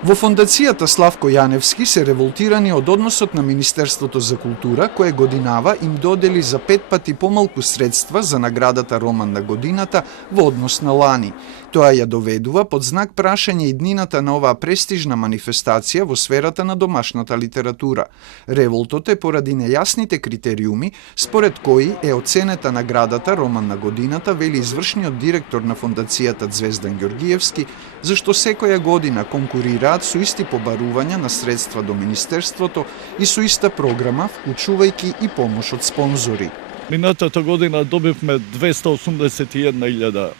Во Фондацијата Славко Јаневски се револтирани од односот на Министерството за култура, кое годинава им додели за 5 пати помалку средства за наградата Роман на годината во однос на лани. Тоа ја доведува под знак прашање и днината на оваа престижна манифестација во сферата на домашната литература. Револтот е поради нејасните критериуми, според кои е оценета наградата Роман на годината, вели извршниот директор на Фондацијата Звездан Ѓоргиевски, зашто секоја година конкурираат со исти побарувања на средства до Министерството и со иста програма, вклучувајќи и помош од спонзори. Минатата година добивме 281.000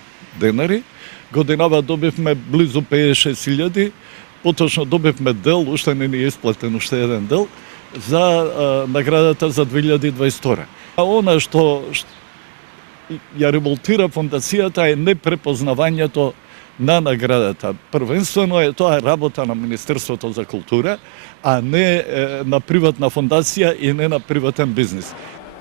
денари, годинава добивме близу 56.000, поточно добивме дел, уште не ни е исплатен уште еден дел, за наградата за 2022. А она што ја револтира фондацијата е непрепознавањето на наградата. Првенствено е тоа работа на Министерството за култура, а не на приватна фондација и не на приватен бизнис.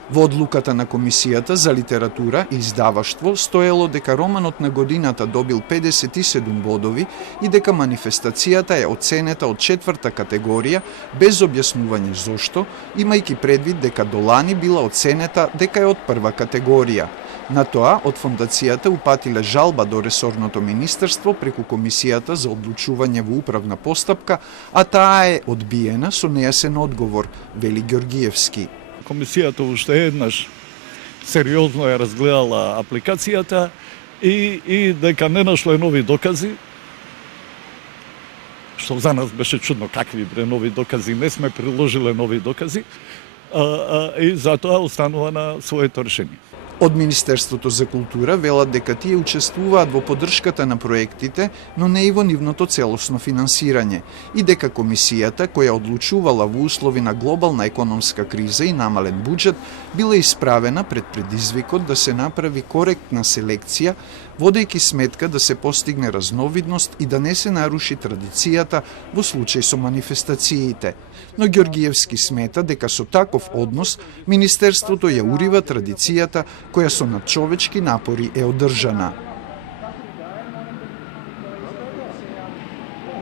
Во одлуката на Комисијата за литература и издаваштво стоело дека романот на годината добил 57 бодови и дека манифестацијата е оценета од 4-та категорија без објаснување зошто, имајќи предвид дека до лани била оценета дека е од 1-ва категорија. На тоа, од Фондацијата упатиле жалба до ресорното министерство преку Комисијата за одлучување во управна постапка, а таа е одбиена со нејасен одговор, вели Ѓоргиевски. Комисијата уште еднаш сериозно ја разгледала апликацијата и дека не нашле нови докази, што за нас беше чудно, какви нови докази, не сме приложиле нови докази, и затоа останува на своето решение. Од Министерството за култура велат дека тие учествуваат во поддршката на проектите, но не и во нивното целосно финансирање, и дека комисијата, која одлучувала во услови на глобална економска криза и намален буџет, била исправена пред предизвикот да се направи коректна селекција, водејќи сметка да се постигне разновидност и да не се наруши традицијата во случај со манифестациите. Но Ѓоргиевски смета дека со таков однос Министерството ја урива традицијата која со надчовечки напори е одржана.